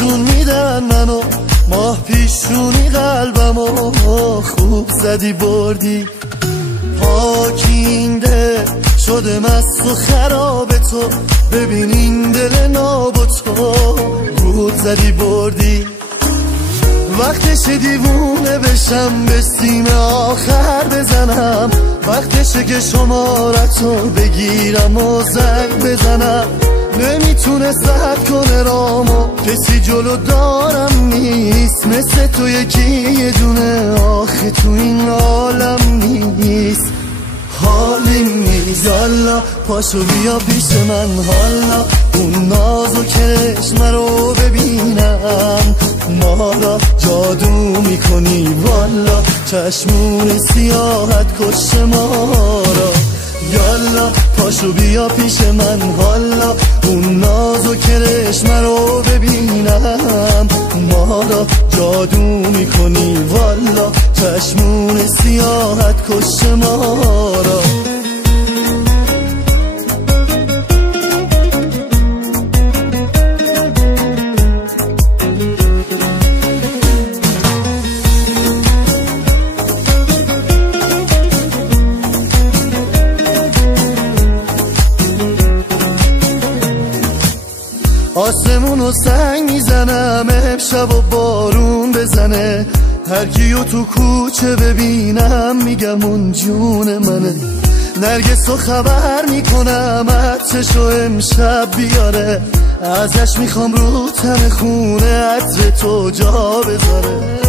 نشون میدن منو، ماه پیشونی قلبمو خوب زدی بردی. پاکینده شده مست و خراب تو، ببین این دل ناب تو گول زدی بردی. وقتشه دیوونه بشم به سیم آخر بزنم، وقتشه که شمارتو بگیرم و زنگ بزنم. نمیتونه سد کنه رامو، کسی جلو دارم نیست مثل تو یکی یه دونه آخه تو این عالم نیست. حالی نیست یالا پاشو بیا پیش من، حالا اون ناز و کرشم رو ببینم. ما را جادو میکنی والا، چشمون سیاحت کش ما را. یالا پاشو بیا پیش من، حالا اون ناز و کرشم رو ببینم. ما را جادو میکنی والا، چشمون سیاحت کش ما را. آسمونو سنگ میزنم امشب و بارون بزنه، هر کیو تو کوچه ببینم میگم اون جون منه. نرگسو خبر میکنم عطرشو امشب بیاره، ازش میخوام رو تن خونه عطر تو جا بذاره.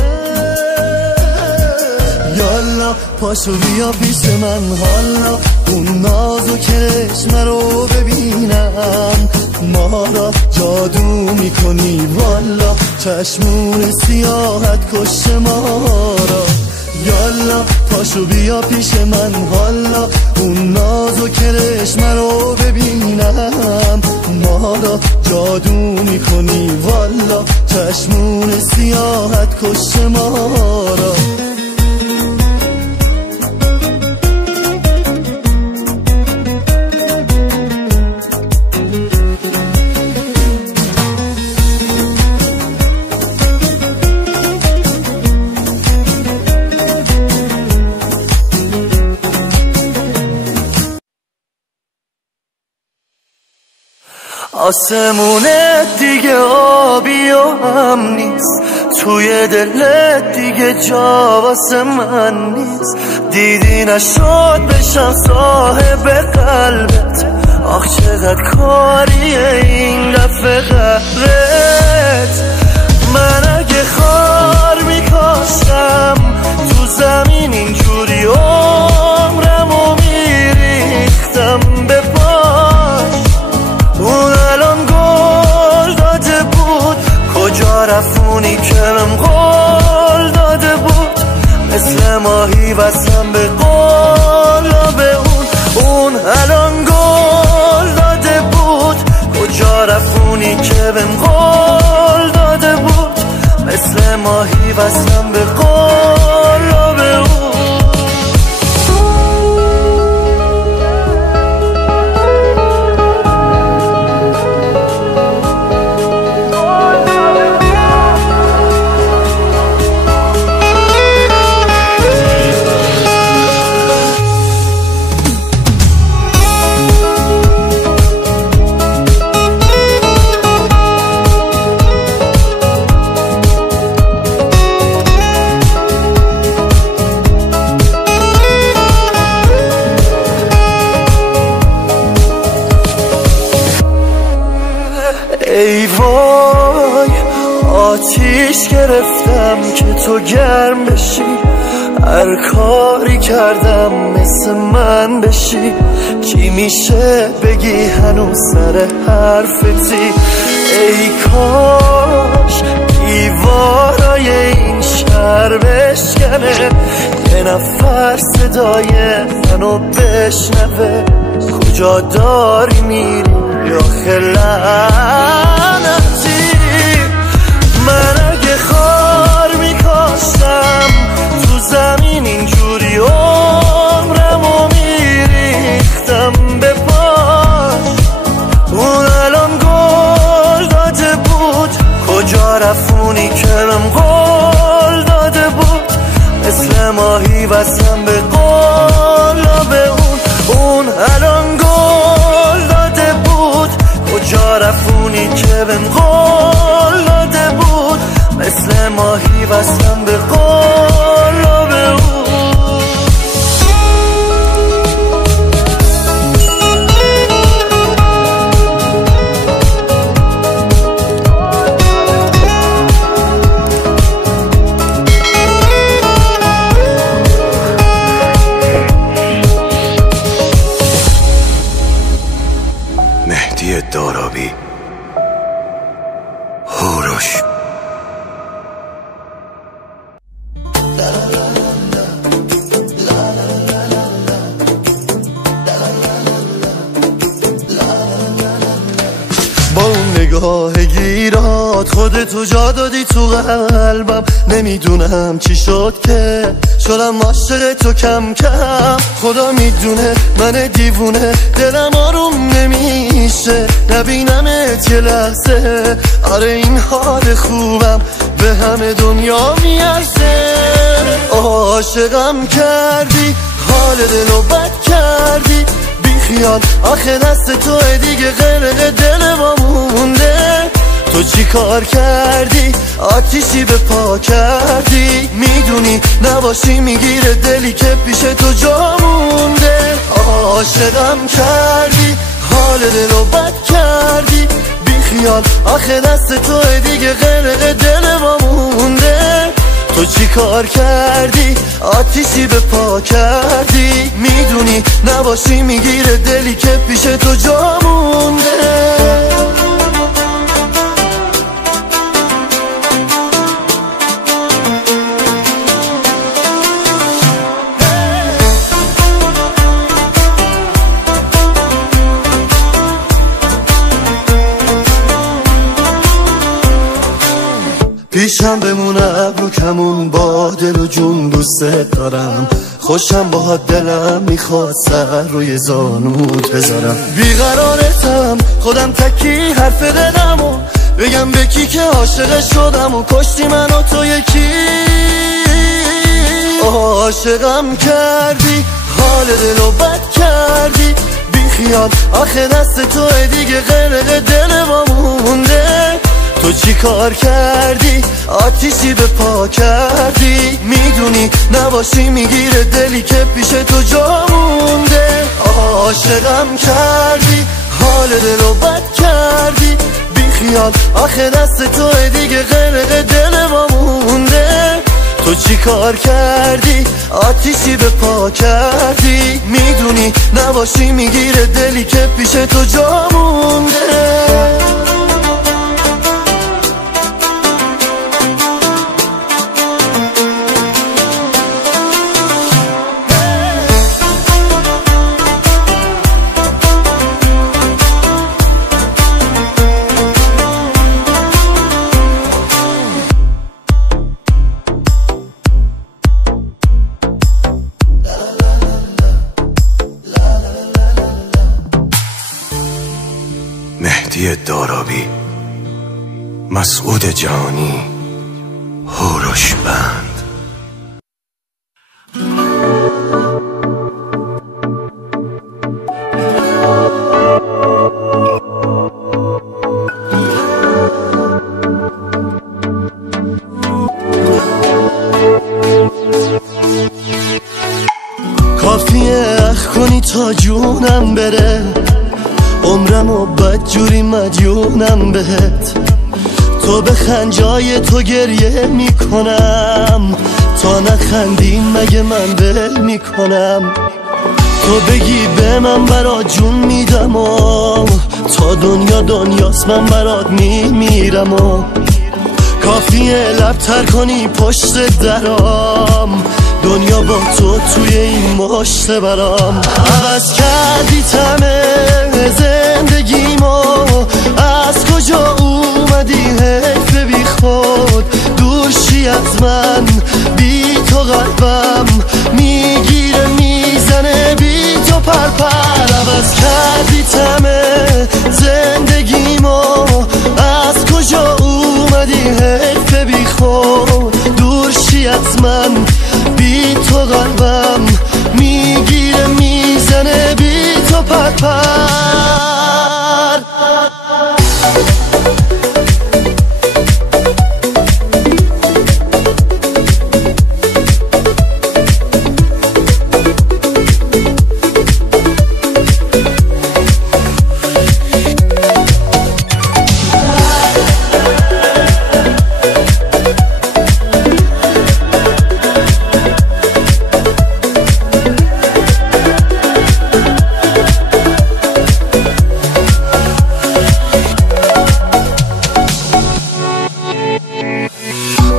یالا پاشو بیا پیش من، حالا اون ناز و کرشم رو ببینم. ما را جادو میکنی والا، چشمون سیاحت کش ما را. یالا پاشو بیا پیش من، حالا اون ناز و کرشم رو ببینم. ما را جادو میکنی والا، چشمون سیاحت کش ما را. آسمونت دیگه آبی و هم نیست، توی دلت دیگه جا واسه من نیست. دیدی نشد بشم صاحب قلبت، آخ چقدر کاریه این دفعه قبرت. من اگه خار میکاشتم تو زمین اینجوری عمرمو میریختم به پاش. اون الان گل داده بود، کجا رفونی که من قول داده بود. مثل ماهی وصلم به قلاب اون الان گل داده بود. کجا رفونی که من قول داده بود. مثل ماهی وصلم به قلاب اون. ای وای آتیش گرفتم که تو گرم بشی، هر کاری کردم مثل من بشی. چی میشه بگی هنوز سر حرفتی؟ ای کاش دیوارای این شهر بشکنه، یه نفر صدای منو بشنوه. کجا داری میری یا خلعنتی؟ من اگه خار میکاشتم تو زمین اینجوری عمرمو میریختم به پاش. اون الان گل داده بود، کجا جوونی که بهم قول داده بود، مثل ماهی وصلم به قلاب اون الان گل داده بود. کجا رفونی که بهم قول داده بود، مثل ماهی وصلم به قلاب اون. مهدی دارابی، هوروش. با اون نگاه گیرات خودتو جا دادی تو قلبم، نمیدونم چی شد که شدم عاشق تو کم کم. خدا میدونه من دیوونه دلم آروم نمیشه نبینمت یه لحظه. آره این حال خوبم به همه دنیا میارزه. عاشقم کردی حال دلو بد کردی بیخیال، آخه دست توه دیگه غرق دل ما مونده. تو چی کار کردی آتیشی به پا کردی، میدونی نباشی میگیره دلی که پیش تو جا مونده. عاشقم کردی حال دلو بد کردی بیخیال، آخه دست توه دیگه غرق دل ما مونده. تو چی کار کردی آتیشی به پا کردی، میدونی نباشی میگیره دلی که پیش تو جا مونده. پیشم بمونه ابرو کمون، با دل و جون دوست دارم. خوشم باهات دلم میخواد سر روی زانوت بذارم. بیقرارتم خودم تکی حرف دلمو بگم به کی که عاشق شدم و کشتی من و تو یکی. عاشقم کردی حال دلو بد کردی بیخیال، آخه دست توه دیگه غرق دل ما مونده. تو چی کار کردی آتیشی به پا کردی، میدونی نباشی میگیره دلی که پیش تو جا مونده. عاشقم کردی حال دلو بد کردی بیخیال، آخه دست توه دیگه غرق دل ما مونده. تو چی کار کردی آتیشی به پا کردی، میدونی نباشی میگیره دلی که پیش تو جا مونده. مهدی دارابی، مسعود جانی، هوروش بند. کافیه اخ کنی تا جونم بره، عمرمو بدجوری مدیونم بهت. تو بخند جای تو گریه میکنم، تا نخندی مگه من ول میکنم. تو بگی به من برات جون میدم و تا دنیا دنیاست من برات میمیرم. و کافیه لبتر کنی پشت درام، دنیا با تو توی این مشت برام. عوض کردی تمه زندگیمو، از کجا اومدی حیف بی خود. دورشی از من بی تو قلبم میگیره میزنه بی تو پرپر. عوض کردی تمه زندگیمو، از کجا اومدی اومدی حیف بی خود دور شی از من، بی تو قلبم میگیره میزنه بی تو پرپر.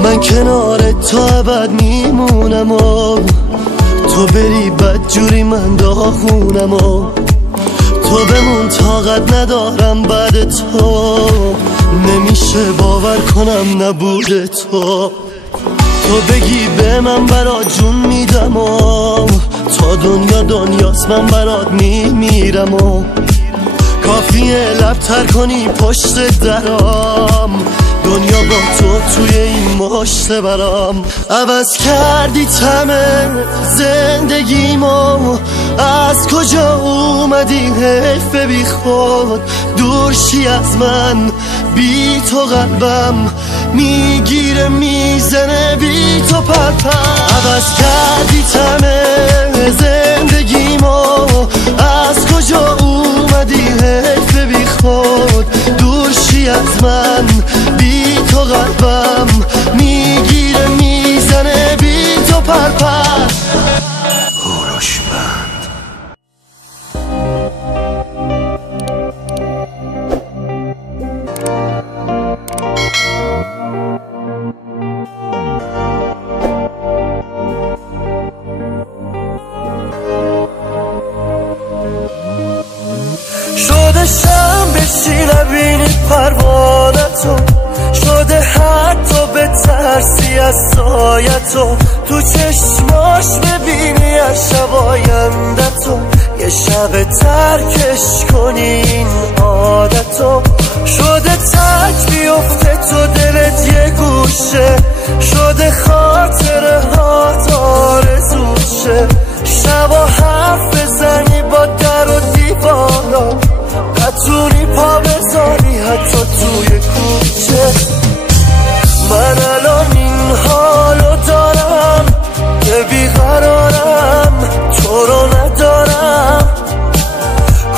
من کنار تو ابد میمونم و تو بری بدجوری من داغونم و تو بمون طاقت ندارم بعد تو، نمیشه باور کنم نبود تو. تو بگی به من برات جون میدم و تا دنیا دنیاست من برات میمیرم و کافیه لبتر کنی پشت درام، دنیا با تو توی این مشت برام. عوض کردی تمه زندگیمو، از کجا اومدی حیف بی خود دور شی از من، بی تو قلبم میگیره میزنه بی تو پرپر. عوض کردی تمه زندگیمو، از کجا اومدی حیف بی خود دور شی از من، بی تو قلبم میگیره میزنه بی تو پرپر. هوشمند شده شم بشی نبینی پروانتو، شده حتی به ترسی از سایتو، تو چشماش ببینی از شب آیندتو، یه شب ترکش کنی این عادتو. شده تک بیفته تو دلت یه گوشه، شده خاطره هات آرزوشه، شبا حرف بزنی با در و دیوارا، نتونی پا بذاری حتی توی کوچه. من الان این حالو دارم که بیقرارم، تو رو ندارم،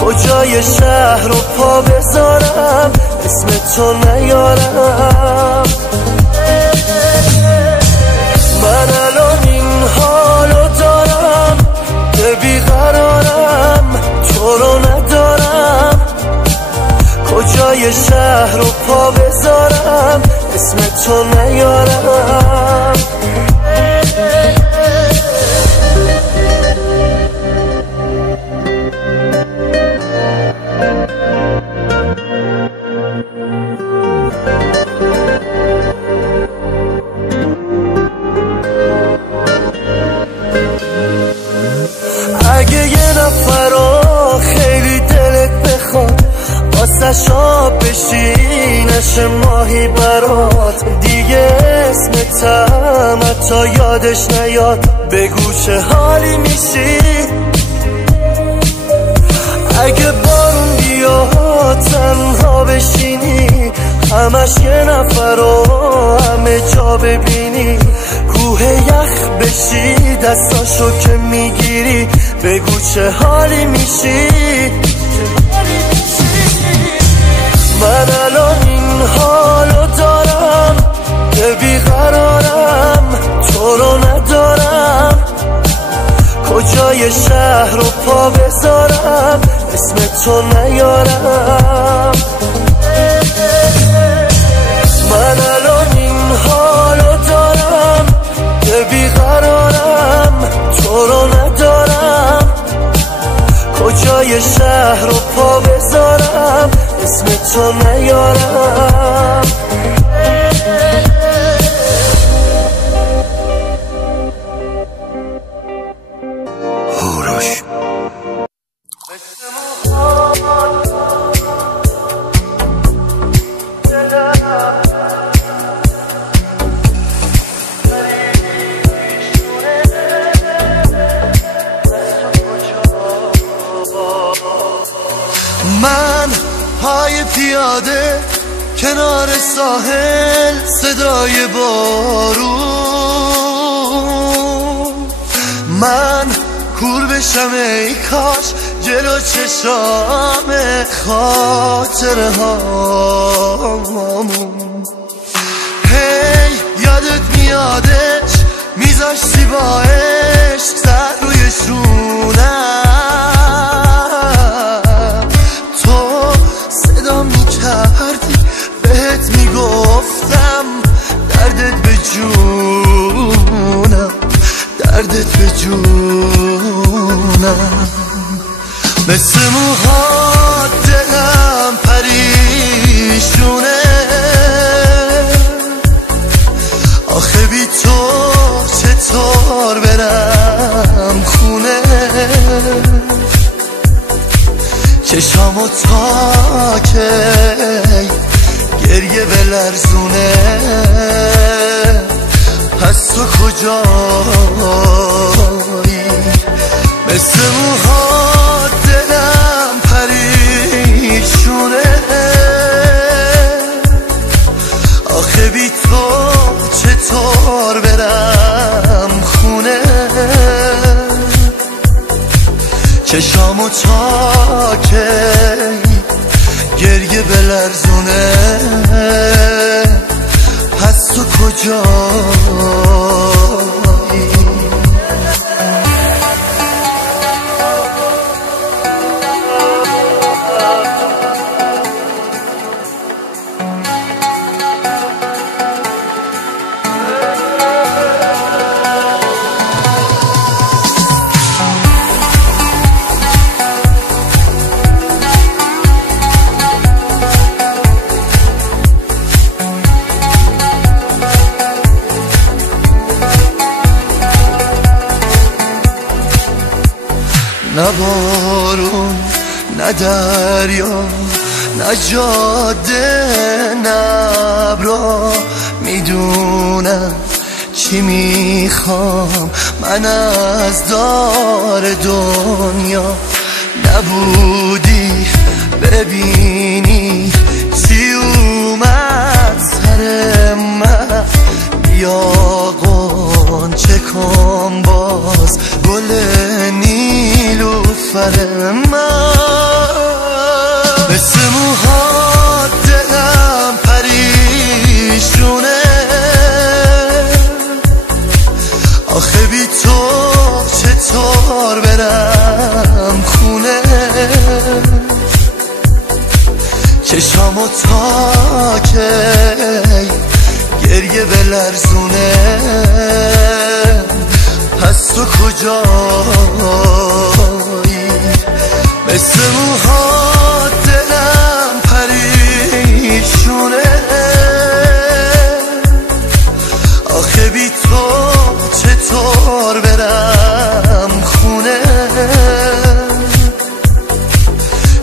کجای شهر رو پا بذارم اسم تو نیارم. من الان این حالو دارم که بیقرارم، تو رو ندارم، کجای شهر رو پا بذارم اسم تو نیارم. اگه یه نفر رو خیلی دلت بخواد واسه شاب بشی نشه ماهی برات، دیگه اسمتم حتی یادش نیاد، بگو چه حالی میشی. اگه بارون بیاد تنها بشینی، همش یه نفر رو همه جا ببینی، کوه یخ بشی دستاشو که میگیری، بگو چه حالی میشی. من الان این حالو دارم که بیقرارم، تو رو ندارم، کجای شهر رو پا بذارم اسم تو نیارم. من الان این حالو دارم که بیقرارم، تو رو ندارم، کجای شهر رو پا بذارم اسم تو نیارم. هوروش پیاده کنار ساحل صدای بارون، من کور بشم ای کاش جلو چشام خاطره هامون. هی یادت میادش میذاشتی با عشق سر روی شونم، تو صدا میکردی بهت میگفتم دردت به جونم، دردت به جونم. مثل موهات دلم پریشونه، آخه بی تو چطور برم خونه، چشامو تا که گریه بلرزونه، پس تو کجایی؟ مثل موهات دلم پریشونه، آخه بی تو چطور برم خونه، چشامو تا که گریه بلرزونه، پس تو کجایی؟ نه بارون نه دریا نه جاده نه ابرا، میدونم چی میخوام من از دار دنیا. نبودی ببینی چی اومد سر من، یا قنچه کن باز گل نیلوفر من. مثل موهات دلم پریشونه، آخه بی تو چطور برم خونه، چشامو تا که گریه بلرزونه، پس تو کجایی؟ مثل موهات دلم پریشونه، آخه بی تو چطور برم خونه،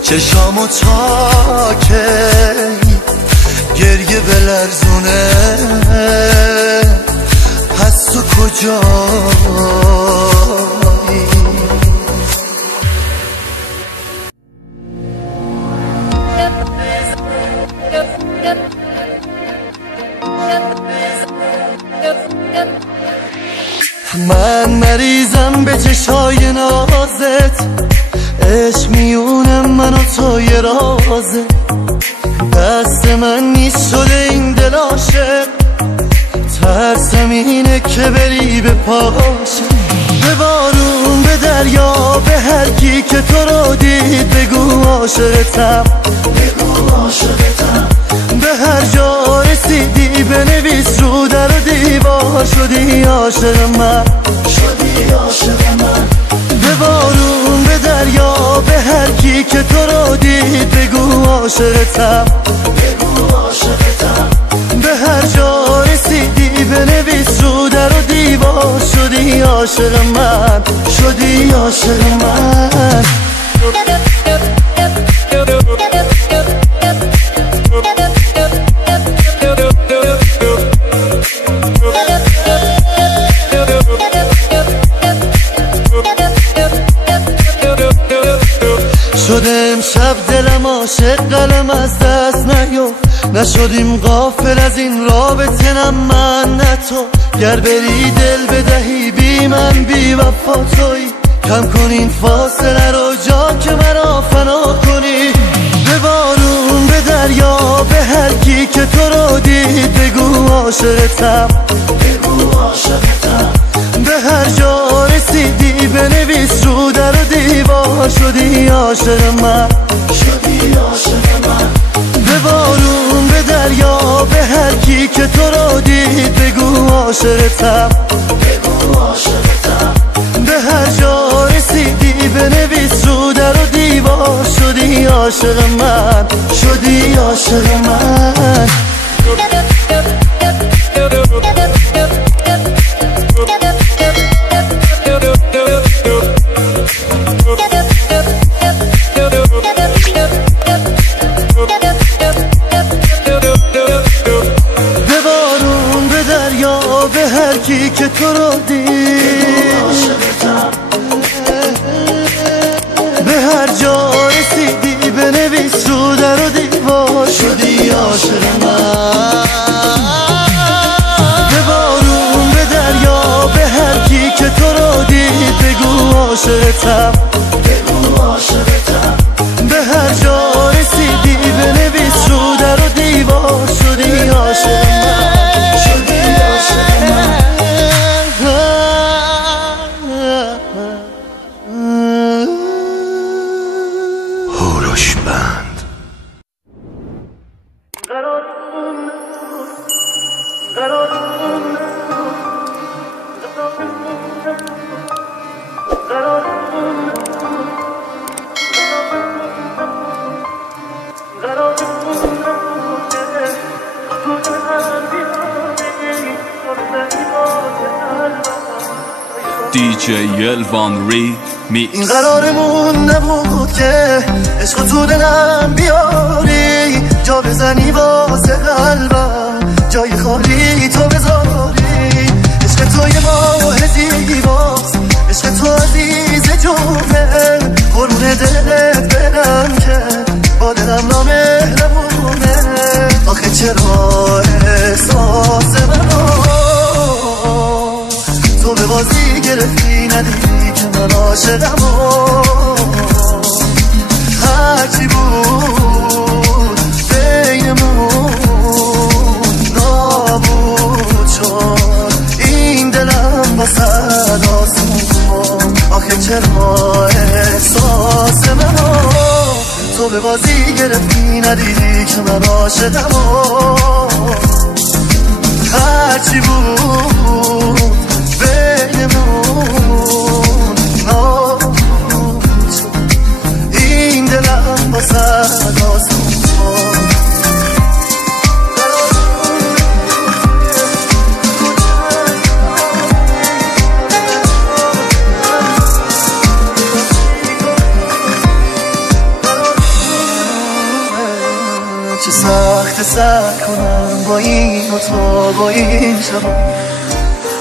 چشامو تا که گریه بلرزونه، پس تو کجایی؟ من مریضم به چشای نازت، عشق میونم من و تو یه رازه، دست من نیست شده این دل عاشق، ترسم اینه که بری به پاشه. به بارون به دریا به هر کی که تو رو دید بگو عاشقتم، بگو عاشقتم. به هر جا رسیدی بنویس رو در و دیوار شدی عاشق من، شدی عاشق من. به بارون به دریا به هر کی که تو رو دید بگو عاشقتم، بگو عاشقتم. به هر جا رسیدی بنویس رو در و دیوار شدی عاشق من، شدی عاشق من. شده امشب دلم عاشق، قلم از دست نشدیم غافل از این رابطه، نه من نه تو. گر بری دل بدهی بی من بی وفا تویی. کم کن این فاصله رو جان که مرا فنا کنی. به بارون به دریا به هر کی که تو رو دید بگو عاشقتم، بگو عاشقتم. به هر جا رسیدی بنویس رو در و دیوار شدی عاشق من، شدی عاشق من. به بارون به دریا به هر کی که تو رو دید بگو عاشقتم، بگو عاشقتم. به هر جا رسیدی بنویس رو در و دیوار شدی عاشق من، شدی عاشق من. به بارون به دریا به هر کی که تو رو دید، به هر جا رسیدی بنویس رو در و دیوار شدی عاشق من. به بارون به دریا به هر کی که تو رو دید بگو عاشقتم، بگو عاشقتم. به هر جا رسیدی بنویس رو در و دیوار شدی عاشق من، شدی عاشق من. هوروش بند. DJ یلوان ری میکس. این قرارمون نبود که عشق تو دلم بیاری، جا بزنی واسه قلبم جای خالی تو بذاری. عشق توی ماه زیباست، عشق تو عزیز جونه، قربون دلت برم که با دلم نامهربونه. آخه چرا احساس منو تو به بازی گرفتی، ندیدی که من عاشقم و هرچی بود بینمون نابود شد این دلم واسد آسمون. آخه چرا احساس منو تو به بازی گرفتی، ندیدی که من عاشقم و هرچی بود بینمون نابود شد این دلم واسد آسمون. چه سخت سر کنم با این و تو با این شما.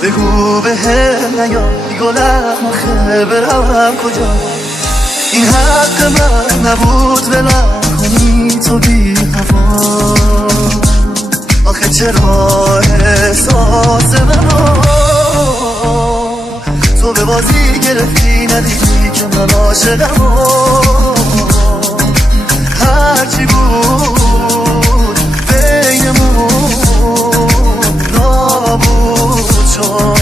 بگو به هم نیای گلم آخه برم کجا. این حق من نبود ولم کنی تو بی خفا. آخه چرا احساس منو تو به بازی گرفتی، ندیدی که من عاشقم و هرچی بود بینمون نابود شد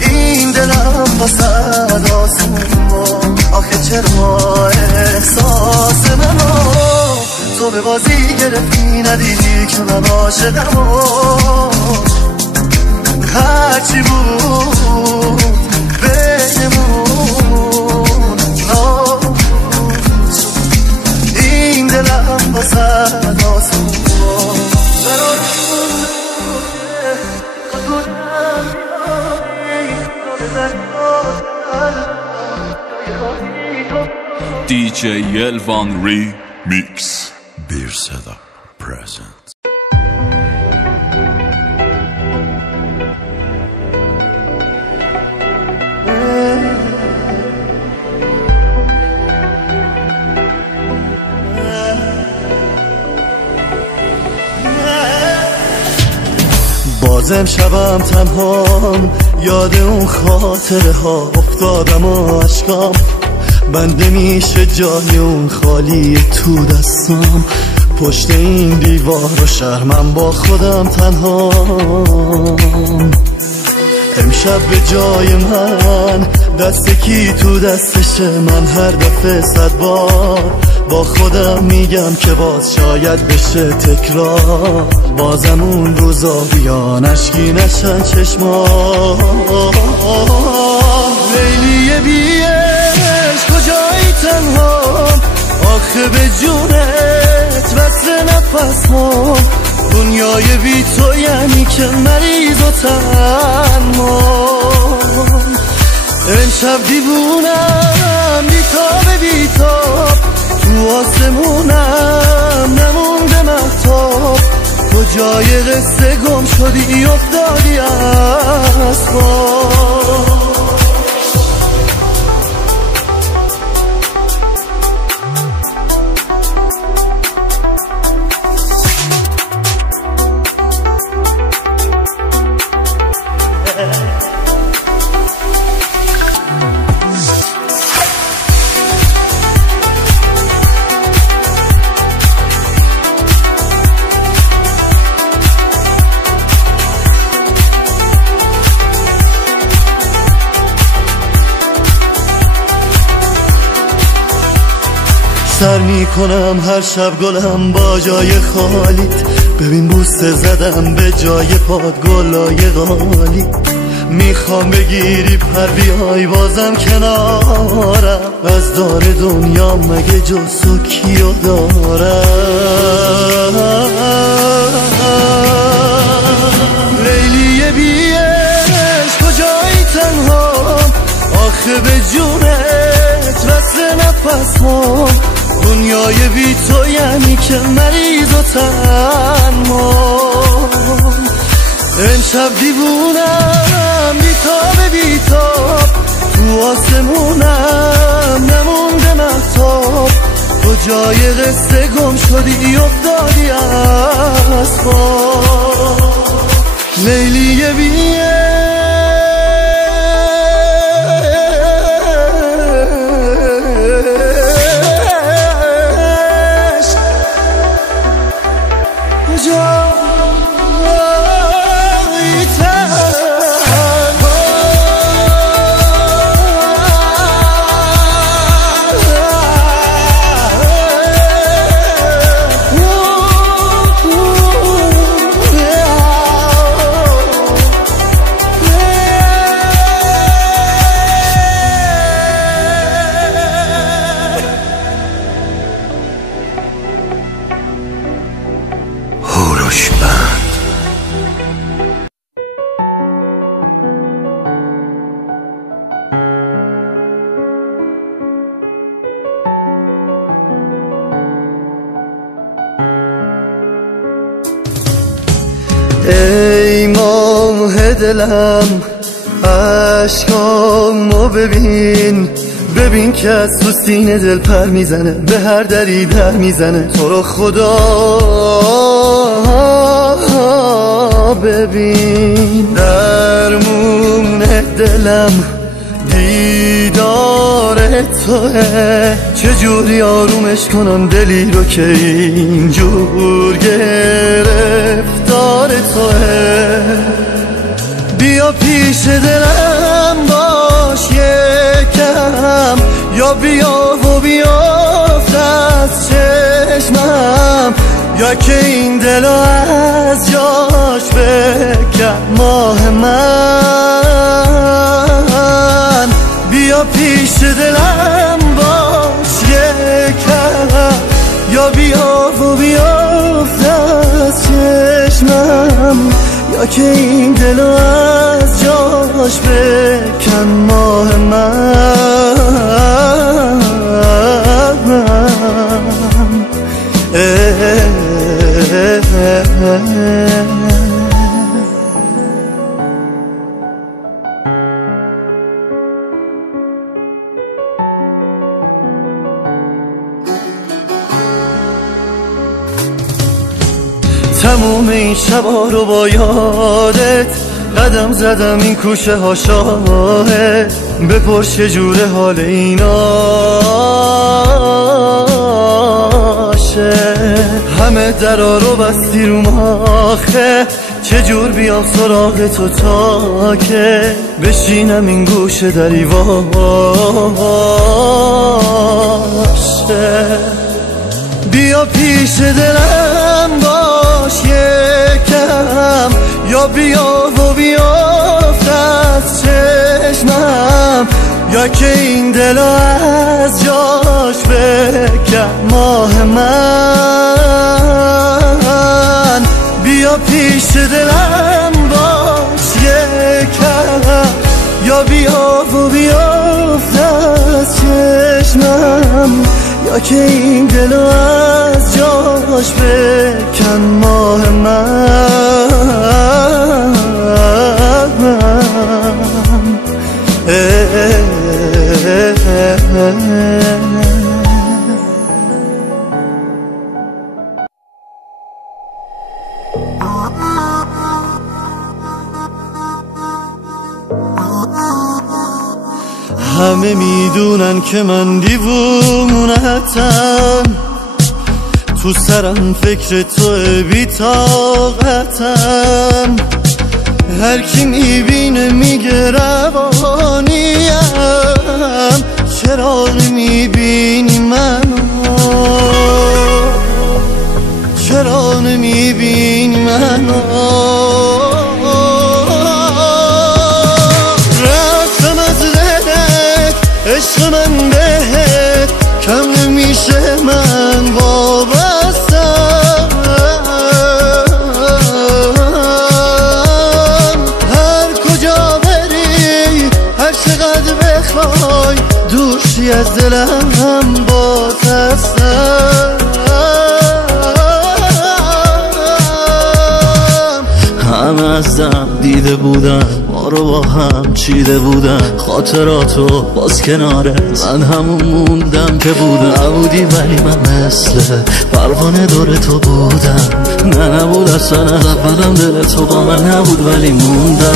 این دلم واسد آسمون. آخه چرا احساس منو تو به بازی گرفتی، ندیدی که من عاشقم و هرچی بود بینمون نابود شد این دلم واسد آسمون. DJ یلوان ری میکس. Bir Seda present. بازم شبم تنهام، یاد اون خاطره ها افتادم و عشقام بنده میشه جای اون خالی تو دستم. پشت این دیوار و شرمم با خودم تنهام. امشب به جای من دست کی تو دستشه؟ من هر دفعه 100 بار با خودم میگم که باز شاید بشه تکرار. بازم اون روزا بیان اشکی نشن چشما. لیلی بیش کجایی تنهام؟ آخه به جونت وصل نفس ها. دنیای بی تو یعنی که مریض و تنهام. امشب دیوونم بیتاب بیتاب، تو آسمونم نمونده مهتاب. کجای قصه گم شدی افتادی از خواب. سر میکنم هر شب گلم با جای خالیت. ببین بوسه زدم به جای پاد گلای غالی. میخوام بگیری پر بیای بازم کنارم. از دار دنیا مگه جز تو کیو دارم؟ لیلی بیش کجایی تنهام؟ آخه به جونت وصل نفس ها. دنیای بی تو یعنی که مریض و تنهام. امشب دیوونم بیتاب بیتاب، تو آسمونم نمونده مهتاب. کجای قصه گم شدی افتادی از خواب. لیلی بیه ای ماه دلم عشقامو ببین. ببین که از تو سینه دل پر میزنه، به هر دری در میزنه. تو رو خدا ببین. درمون دلم دیدار توه. چجوری آرومش کنم دلی رو که اینجور گرفتار توه. بیا پیش دلم باش یکم، یا بیا و بیافت از چشمم، یا که این دل از جاش بکن ماه من. بیا پیش دلم باش یکم، یا بیا و بیافت از چشمم، یا که این دل از جاش بکن ماه من. تموم تموم این شبا رو با یادت قدم زدم این کوچه ها شاهد. بپرس چجوره حال ایناشه، همه درا رو بستی رو ماخه. چجور بیام سراغ تو تا که بشینم این گوشه دریواشه. بیا پیش دلم باش یکم، یا بیا و بیافت از چشمم، یا که این دل از جاش بکن ماه من. بیا پیش دلم باش یکم، یا بیا و بیافت از چشمم، یا که این دل از جاش بکن ماه من. همه میدونن که من دیوونتم، تو سرم فکر توه بی‌طاقتم. هر کی میبینه میگه روانیم، چرا نمیبینی منو؟ چرا نمیبینی منو؟ رفتم از دلت عشق من بهت، کم نمیشه من وابستم. هر کجا بری هر چقدر بخوای دوشی از دلم باز هستم. همه از دم دیده بودن، ما رو با هم چیده بودن، خاطراتو باز کنارت من همون موندم که بودم. نبودی ولی من مثل پروانه دور تو بودم. نه نبود اصلا از اولم دل تو با من نبود ولی موندم.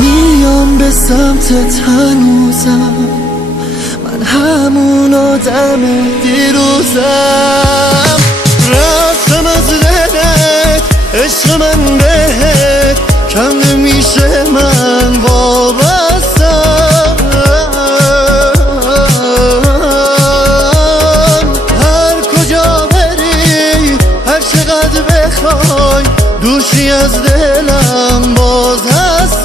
میام به سمتت هنوزم، من همون آدم دیروزم. رفتم از دلت عشق من بهت، کم نمیشه من وابستم. هر کجا بری هر چقدر بخوای دوشی از دلم باز هستم.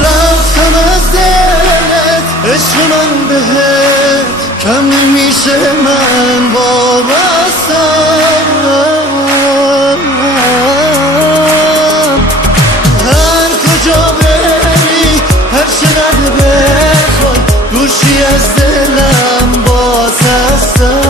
رفتم از دلت عشق من بهت، کم نمیشه من وابستم. هر کجا بری هر چقدر بخوای دوشی از دلم باز هستم.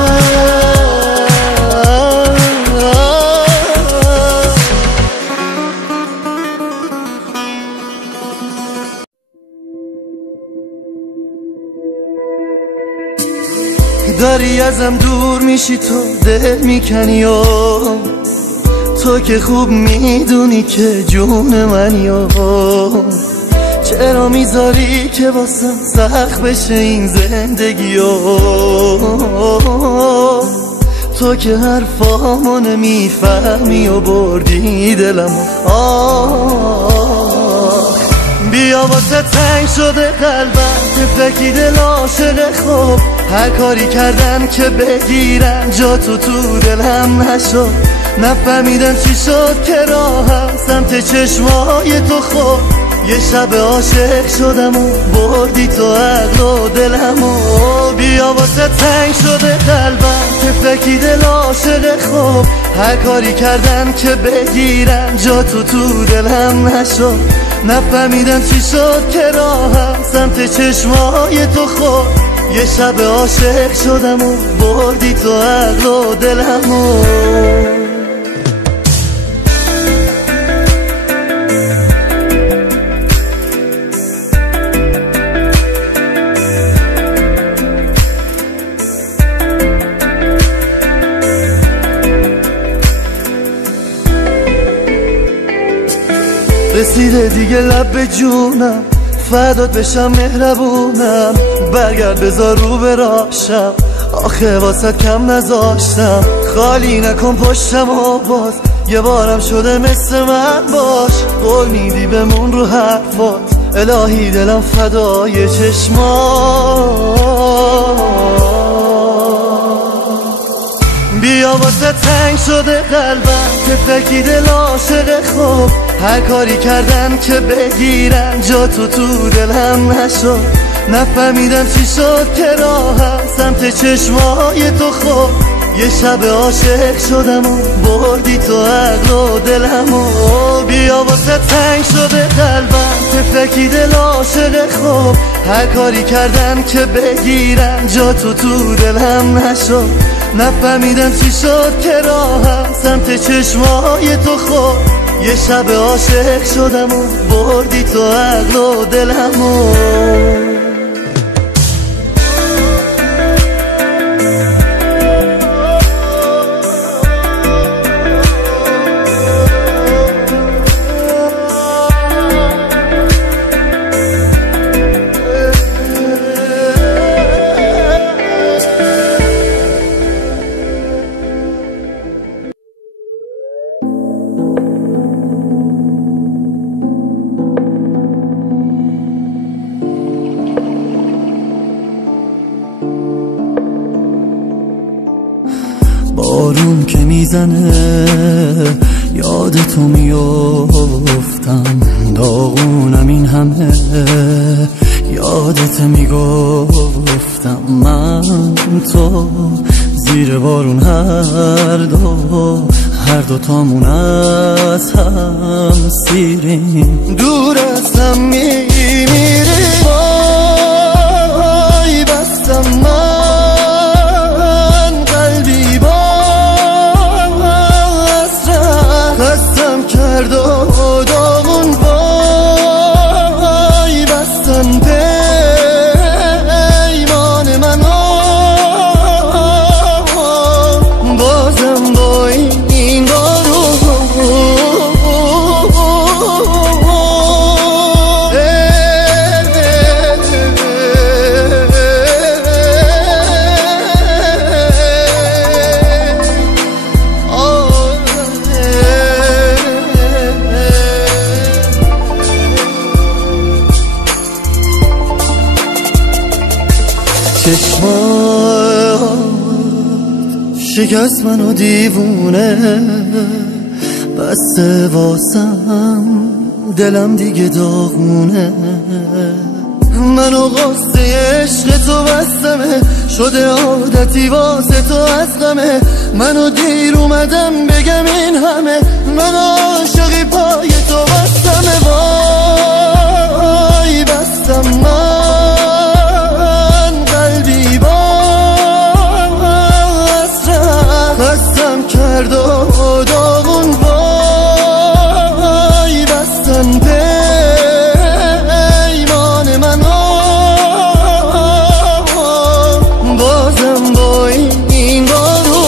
داری ازم دور میشی تو دل میکنی و تو که خوب میدونی که جون منی و چرا میذاری که واسم سخت بشه این زندگی و تو که حرفامو نمیفهمی و بردی دلمو. بیا واسه تنگ شده قلبم تفلکی دل عاشق خوب، هر کاری کردن که بگیرن جا تو دلم نشد. نفهمیدم چی شد که راهم سمت چشمای تو خود. یه شب عاشق شدم و بردی تو عقل و دلمو. بیا واسه تنگ شده قلبم تفلکی دل عاشق خوب، هر کاری کردن که بگیرن جا تو دلم نشد. نفهمیدم چی شد که راهم سمت چشمای تو خود. یه شب عاشق شدم و بردی تو عقل و دلمو. رسیده دیگه لب به جونم، فدات بشم مهربونم، برگرد بذار رو براشم، آخه واسه کم نذاشتم، خالی نکن پشتم و باز یه بارم شده مثل من باش، قول میدی بمون رو حرفات، الهی دلم فدای چشمات. بیا واسه تنگ شده قلبم، تفکی دل عاشق خوب، هر کاری کردن که بگیرن جا تو دلم نشد، نفهمیدم چی شد که راهم سمت چشمای تو خود. یه شب عاشق شدم و بردی تو عقل و دلمو. بیا واسه تنگ شده قلبم، تفکی دل عاشق خوب، هر کاری کردن که بگیرن جا تو دلم نشد، نفهمیدم چی شد که راهم سمت چشمای تو خود. یه شب عاشق شدم و بردی تو عقل و دلمو. بارون که میزنه یاد تو میافتم، داغونم این همه یادت میگفتم، من تو زیر بارون هر دو تامون از هم سیریم، دور از هم میمیریم، وای بستم من کرد و داغون، وای بستن پیمان منو، بازم با این بارو چشمات شکست منو دیوونه، بسته واسم دلم دیگه داغونه، منو قصه عشق تو بستمه، شده عادتی واسه تو از غمه، منو دیر اومدم بگم این همه، من عاشقی پای تو بستمه، وای بستم من قلبی با حسرت، خستم کرد و داغون، وای بستن پیمان منو، بازم با این بارو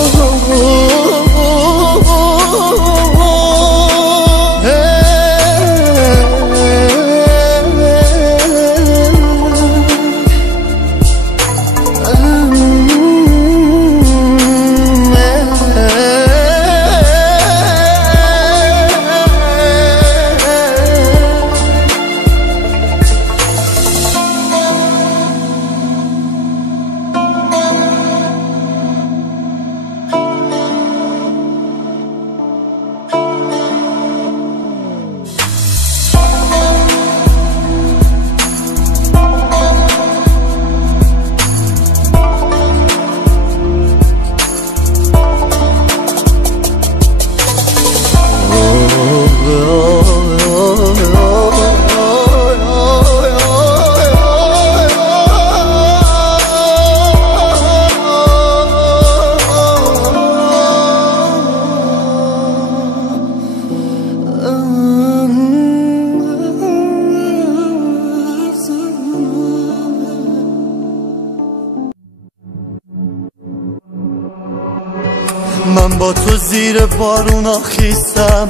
و زیر بارونا خیستم،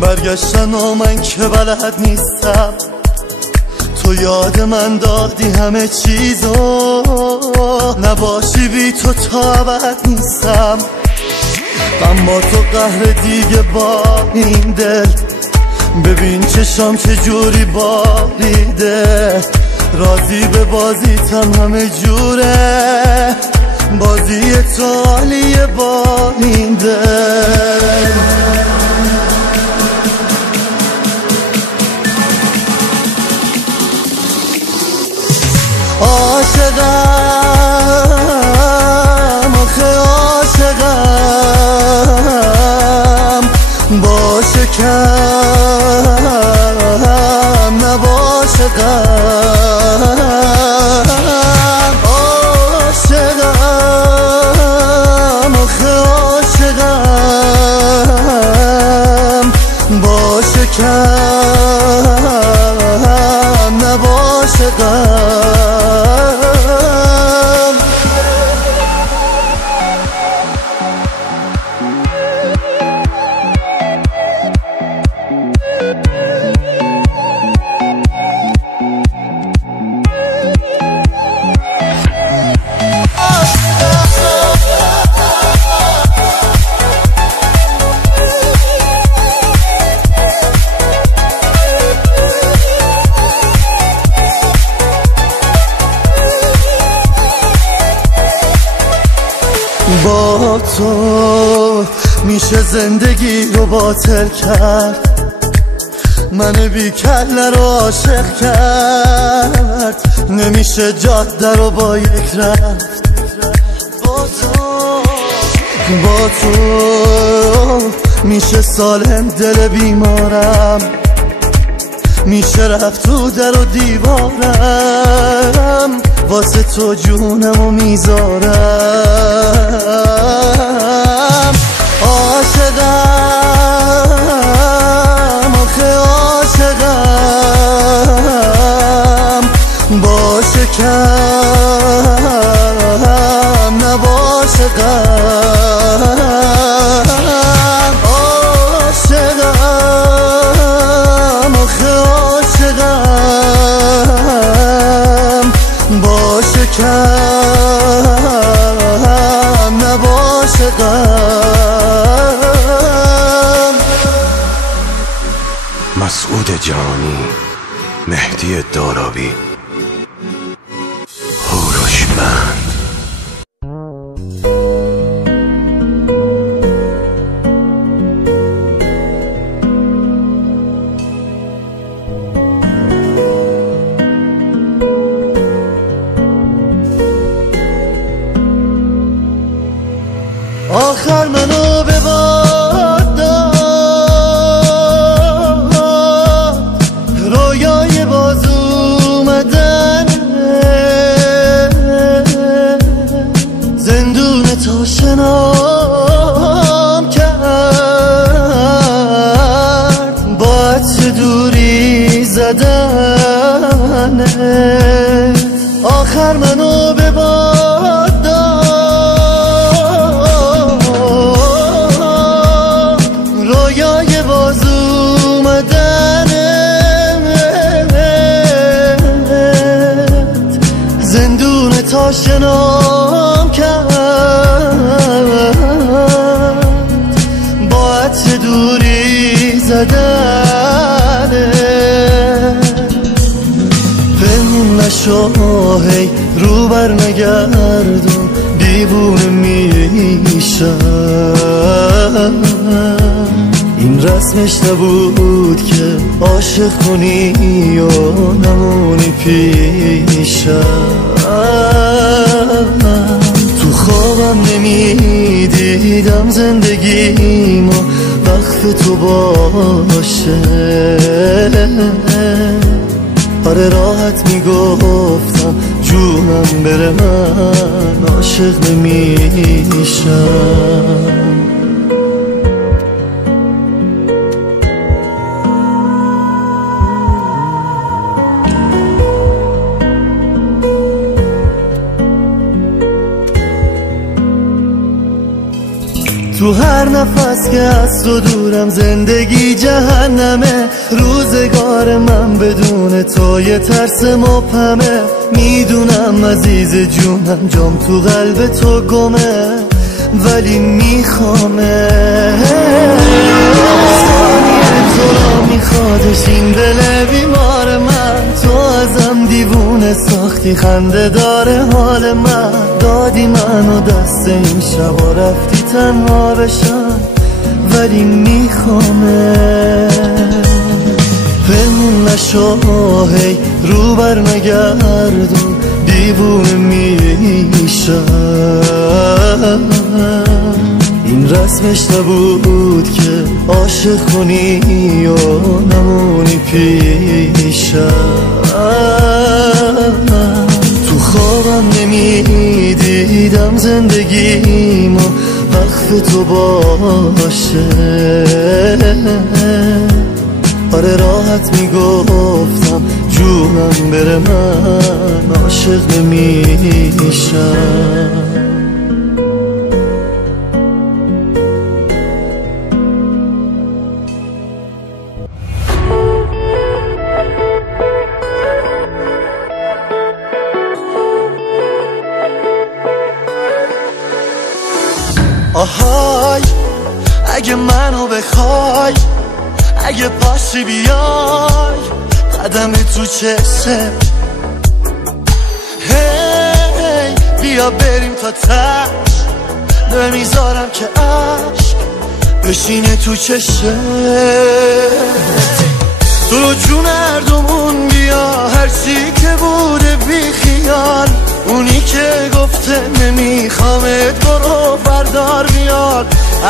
برگشتن و من که بلد نیستم. تو یاد من دادی همه چیزو، نباشی بی تو تا ابد نیستم. من با تو قهر دیگه با این دل، ببین چشام چجوری باریده. راضی به بازیتم همه جوره، بازی تو عالیه با این دل. عاشقم آخه عاشقم، باشه کم نباشه غم. عاشقم آخه عاشقم، باشه کم نباشه غم. با تو میشه زندگی رو باطل کرد، من بی کله رو عاشق کرد. نمیشه جاده رو با یک رفت. با تو میشه سالم دل بیمارم، میشه رفت تو در و دیوارم. واسه تو جونمو میذارم. عاشقم آخه عاشقم، باشه کم نباشه غم. عاشقم آخه عاشقم، باشه کم نباشه غم. مسعود جهانی، مهدی دارابی، هوروشمند. آخر منو به باد داد، رویای باز اومدن، زندون تا شنام کرد، با عطر دوری زدن. آخر منو به باد داد، رویای باز اومدنت، زندون تا شنام کرد، با عطر دوری زدنت. پنهون نشو هی رو بر نگردون، دیوونه میشم. این رسمش نبود که عاشق کنی و نمونی پیشم. تو خوابم نمیدیدم زندگیمو وقف تو باشه. آره راحت میگفتم جونم بره من عاشق نمیشم. تو هر نفس که از تو دورم زندگی جهنمه. روزگار من بدون تو یه ترس مبهمه. میدونم عزیز جونم جام تو قلب تو گمه، ولی میخوامه. ثانیه تو را میخوادش این دل بیمار من. تو ازم دیوونه ساختی، خنده داره حال من. دادی منو دست این شبا رفتی تنها بشم، ولی میخوامه. پنهون نشو هی رو بر نگردون، دیوونه میشم. این رسمش نبود که عاشق کنی و نمونی پیشم. تو خوابم نمیدیدم زندگیمو وقف تو باشه. آره راحت میگفتم جونم بره من عاشق نمیشم. آهای اگه منو بخوای، اگه پاشی بیای قدم تو چشم، هی بیا بریم تا تش. نمیذارم که عشق بشینه تو چشم. تو جون هردومون بیا، هرچی که بوده بی خیال. اونی که گفته نمیخوامت برو بردار بیار.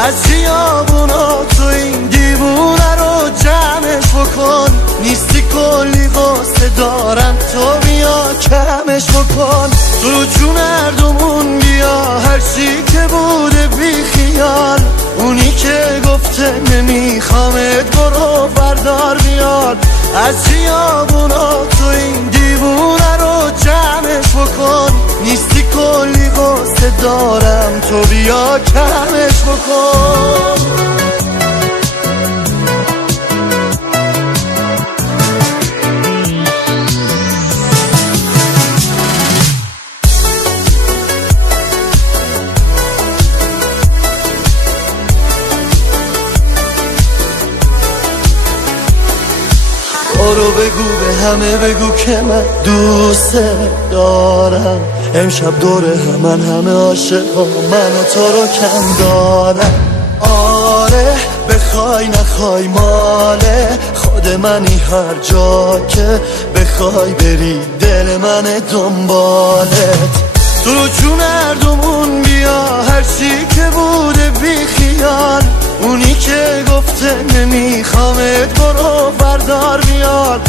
از خیابونا تو این دیوونه رو جمعش بکن. نیستی کلی قصه دارم، تو بیا کمش بکن. تو جون هردومون بیا، هرچی که بوده بی خیال. اونی که گفته نمیخوامت برو بردار بیار. از خیابونا تو این دیوونه رو جمعش بکن. نیستی کلی قصه دارم، تو بیا کمش بکن. برو بگو به همه بگو که من دوست دارم. امشب دور من همه عاشقا من و تو رو کم دارم. آره بخوای نخوای ماله خود منی، هر جا که بخوای بری دل من دنبالت. تو رو جون هردومون بیا، هرچی که بوده بی خیال. اونی که گفته نمیخوامت برو بردار بیار.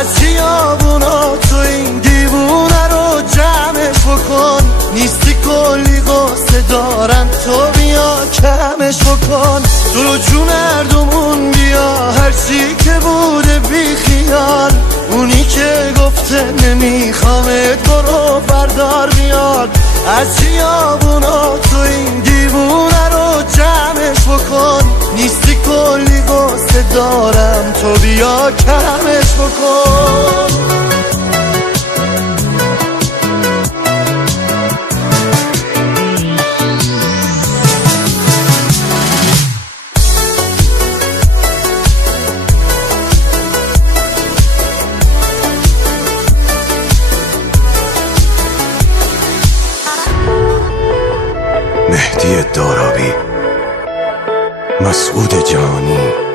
از خیابونا تو این دیوونه رو جمعش بکن. نیستی کلی قصه دارم، تو بیا کمش بکن. تو رو جون هردومون بیا، هرچی که بوده بی خیال. اونی که گفته نمیخوامت برو بردار بیار. از خیابونا تو این دیوونه رو جمعش بکن. نیستی کلی قصه دارم، تو بیا کمش بکن. مهدی دارابی، مسعود جانی.